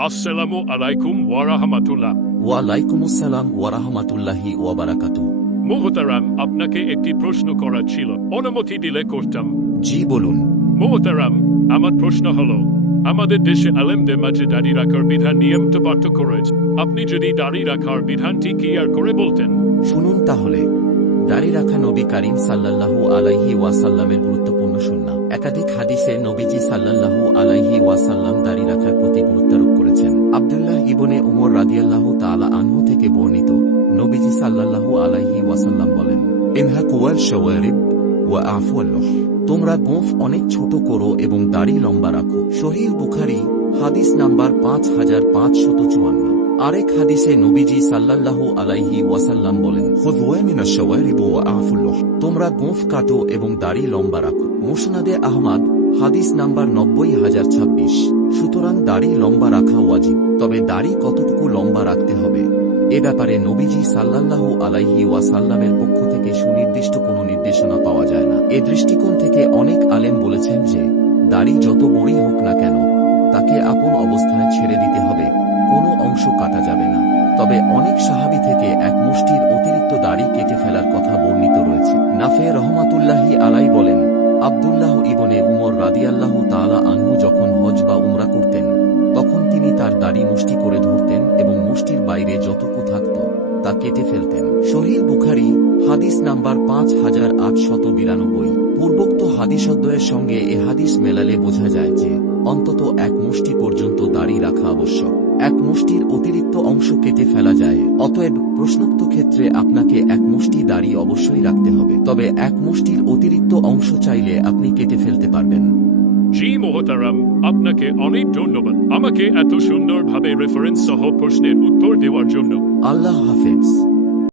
আসসালামু আলাইকুম ওয়া রাহমাতুল্লাহ। ওয়ালাইকুমুসসালাম ওয়ারাহমাতুল্লাহি ওয়াবারাকাতুহু। মোহতারাম, আপনাকে একটি প্রশ্ন করার ছিল, অনুমতি দিলে করতাম। জি বলুন। মোহতারাম, আমার প্রশ্ন হলো, আমাদের দেশে আলেমদের মাঝে দাড়ি রাখার বিধান নিয়মটা পার্থক্য রয়েছে। আপনি যদি দাড়ি রাখার বিধানটি ক্লিয়ার করে বলতেন। শুনুন তাহলে। দাড়ি রাখা নবী করিম সাল্লাল্লাহু আলাইহি ওয়াসাল্লামের গুরুত্বপূর্ণ সুন্নাহ। একাধিক হাদিসে নবীজি সাল্লাল্লাহু আলাইহি ওয়াসাল্লাম দাড়ি রাখার প্রতি গুরুত্বারোপ করেছেন। আব্দুল্লাহ ইবনে উমর রাদিয়াল্লাহু তাআলা আনহু থেকে বর্ণিত, নবীজি সাল্লাল্লাহু আলাইহি ওয়াসাল্লাম বলেন, ইনহাকু ওয়াল শাওয়ারিব ওয়া আফু আল লহ। তোমরা গোঁফ অনেক ছোট করো এবং দাড়ি লম্বা রাখো। সহিহ বুখারী, হাদিস নাম্বার 5554। আরেক হাদিসে নবীজি সাল্লাল্লাহু আলাইহি ওয়াসাল্লাম বলেন, খুযু মিনাশ শাওয়ারিব ওয়া আফুল লহ। তোমরা গোঁফ কাটো এবং দাড়ি লম্বা রাখো। মুসনাদে আহমদ, হাদিস নাম্বার 90026। সুতরাং দাড়ি লম্বা রাখা ওয়াজিব। তবে দাড়ি কতটুকু লম্বা রাখতে হবে এ ব্যাপারে নবীজি সাল্লাল্লাহু আলাইহি ওয়াসাল্লামের পক্ষ থেকে সুনির্দিষ্ট কোনো নির্দেশনা পাওয়া যায় না। এ দৃষ্টিকোণ থেকে অনেক আলেম বলেছেন যে দাড়ি যত বড়ই হোক না কেন তাকে আপন অবস্থায় ছেড়ে দিতে হবে, কোনো অংশ কাটা যাবে না। তবে অনেক সাহাবী থেকে এক মুষ্টির অতিরিক্ত দাড়ি কেটে ফেলার কথা বর্ণিত রয়েছে। নাফে রহমাতুল্লাহি আলাই বলেন, আব্দুল্লাহ ইবনে উমর রাদিয়াল্লাহু তাআলা আনহু যখন হজ বা উমরা করতেন তখন তিনি তার দাড়ি মুষ্টি করে ধরতেন এবং মুষ্টির বাইরে যতটুকু থাকত তা কেটে ফেলতেন। সহিহ বুখারী, হাদিস নাম্বার 5892। পূর্বোক্ত হাদিসদ্বয়ের সঙ্গে এ হাদিস মেলালে বোঝা যায় যে অন্তত এক মুষ্টি পর্যন্ত দাড়ি রাখা আবশ্যক। এক মুষ্টির অতিরিক্ত অংশ কেটে ফেলা যায়। অতএব প্রশ্নোক্ত ক্ষেত্রে আপনাকে এক মুষ্টি দাড়ি অবশ্যই রাখতে হবে। তবে এক মুষ্টির অতিরিক্ত অংশ চাইলে আপনি কেটে ফেলতে পারবেন। জি মোহতারাম, আপনাকে অনেক ধন্যবাদ আমাকে এত সুন্দরভাবে রেফারেন্স সহ প্রশ্নের উত্তর দেওয়ার জন্য। আল্লাহ হাফেজ।